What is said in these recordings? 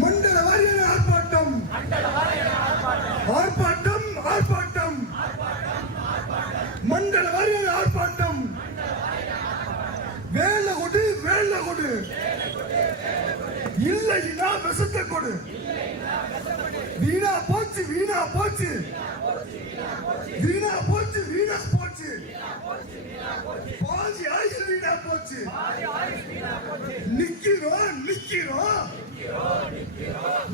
மண்டல வாரியான ஆர்ப்பாட்டம் ஆர்ப்பாட்டம் ஆர்ப்பாட்டம் மண்டல வாரியான ஆர்ப்பாட்டம் வேலை கொடு வேலை கொடு இல்லைன்னா விஷத்தை கொடு வீணா போச்சு வீணா போச்சு வீணா போச்சு வீணா போச்சு பாதி ஆயுள் வீணா போச்சு நிக்கிறோம் நிக்கிறோம்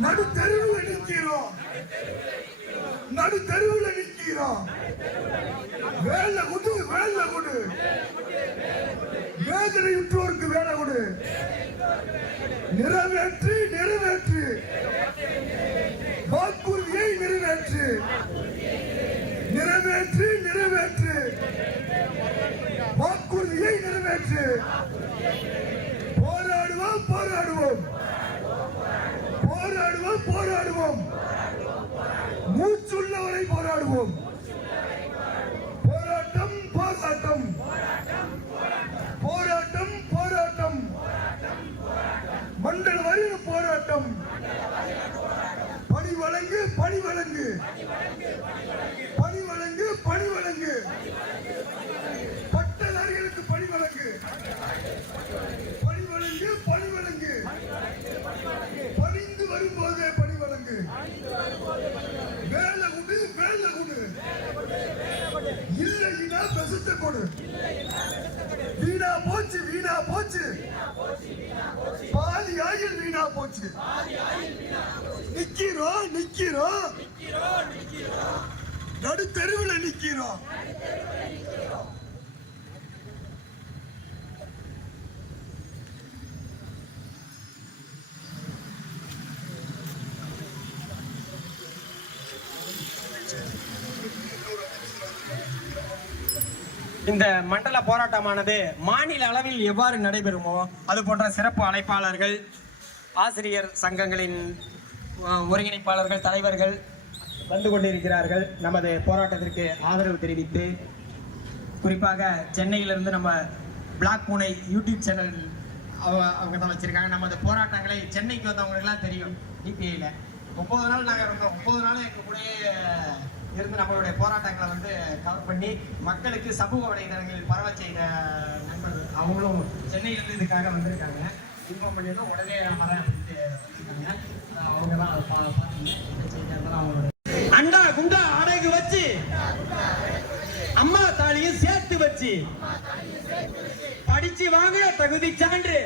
நடு தெருவில் நிக்கிறோம் நடு தெருவில் நிக்கிறோம் வேலை கொடு வேலை கொடு வேதனை விட்டோருக்கு வேலை கொடு நிறைவேற்று நிறைவேற்று வாக்குறுதியை நிறைவேற்று நிறைவேற்று நிறைவேற்று வாக்குறுதியை நிறைவேற்று போராடுவோம் போராடுவோம் போராடுவோம் போராடுவோம் மூச்சுள்ளவரை போராடுவோம் போராட்டம் போராட்டம் போராட்டம் போராட்டம் மண்டல வரையில போராட்டம் பணி வழங்கு பணி வழங்கு பணி வழங்கு பணி வழங்கு பட்டதாரிகளுக்கு பணி வழங்கு பணி வழங்கு பணி வழங்கு பணிந்து வரும்போதே பணி வழங்கு வேலை கொடு வேலை கொடு இல்லைன்னா பெசத்தை கொடு வீணா போச்சு வீணா போச்சு பாதி ஆயுள் வீணா போச்சு நிக்கிறோம் நிக்கிறோம் நடு தெருவில் நிக்கிறோம் இந்த மண்டல போராட்டமானது மாநில அளவில் எவ்வாறு நடைபெறுமோ அது போன்ற சிறப்பு அழைப்பாளர்கள், ஆசிரியர் சங்கங்களின் ஒருங்கிணைப்பாளர்கள், தலைவர்கள் வந்து கொண்டிருக்கிறார்கள். நமது போராட்டத்திற்கு ஆதரவு தெரிவித்து, குறிப்பாக சென்னையிலிருந்து நம்ம பிளாக் பூனை யூடியூப் சேனல் அவங்க தான் வச்சிருக்காங்க. நமது போராட்டங்களை சென்னைக்கு வந்தவங்களுக்குலாம் தெரியும். டிபிஐல 30 நாள் நாங்கள் இருந்தோம். 30 நாள் எங்கள் கூடயே இருந்து நம்மளுடைய போராட்டங்களை வந்து கவர் பண்ணி மக்களுக்கு சமூக வலைதளங்களில் பரவ செய்த நண்பர்கள் அவங்களும் சென்னையிலிருந்து இதுக்காக வந்திருக்காங்க. இன்ஃபார்ம் பண்ணியிருந்தோம், உடனே வரேன் அப்படின்ட்டு அவங்க தான் அவங்களோட அண்டா குண்டா அடகு வச்சு அம்மா தாலியும் சேர்த்து வச்சு படிச்சு வாங்கின தகுதி சான்று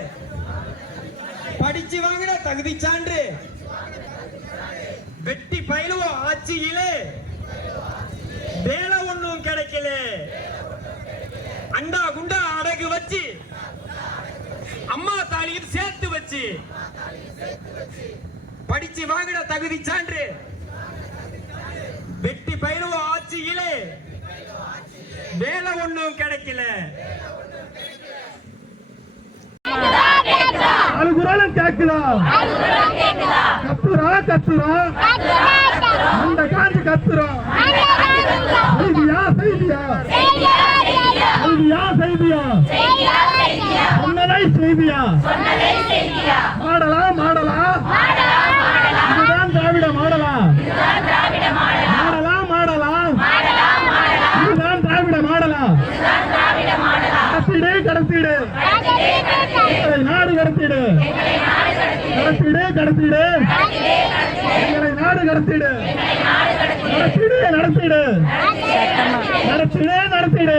படிச்சு வாங்கின தகுதி சான்று வெட்டி பயிலுவோம் ஆட்சியிலே வேலை ஒண்ணும் கிடைக்கல. அண்டா குண்டா அடகு வச்சு அம்மா தாலியும் சேர்த்து வச்சு படிச்சு வாங்கின தகுதி சான்று வெட்டி பயிலுவோம் ஆட்சியிலே வேலை ஒண்ணும் கிடைக்கல. அழுகுறாலும் கேட்கலாம், கத்துறா கத்துறா அந்த காஞ்சு கத்துறோம். செய்தியா செய்தியா செய்தியா செய்தியா சொன்னதை செய்தியா மாடலா மாடலா இதுதான் திராவிட மாடலா மாடலா மாடலா இதுதான் திராவிட மாடலா. கடத்திடு கடத்திடு நாடு கடத்திடு கடத்திடு கடத்திடு எங்களை நாடு கடத்திடு நடத்திடு நடத்திடு நடத்திடு நடத்திடு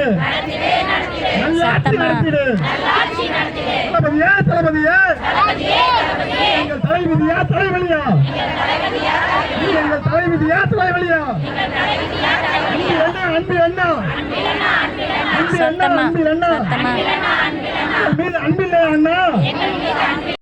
நல்லாட்சி நடத்திடு. தளபதியா தளபதியா எங்கள் தலைவிதியா தலைவலியா எங்கள் தலைவிதியா தலைவலியா அன்பு அண்ணா அன்பு அண்ணா அன்பு அண்ணா அன்பில் அண்ணா அன்பில்லையா அண்ணா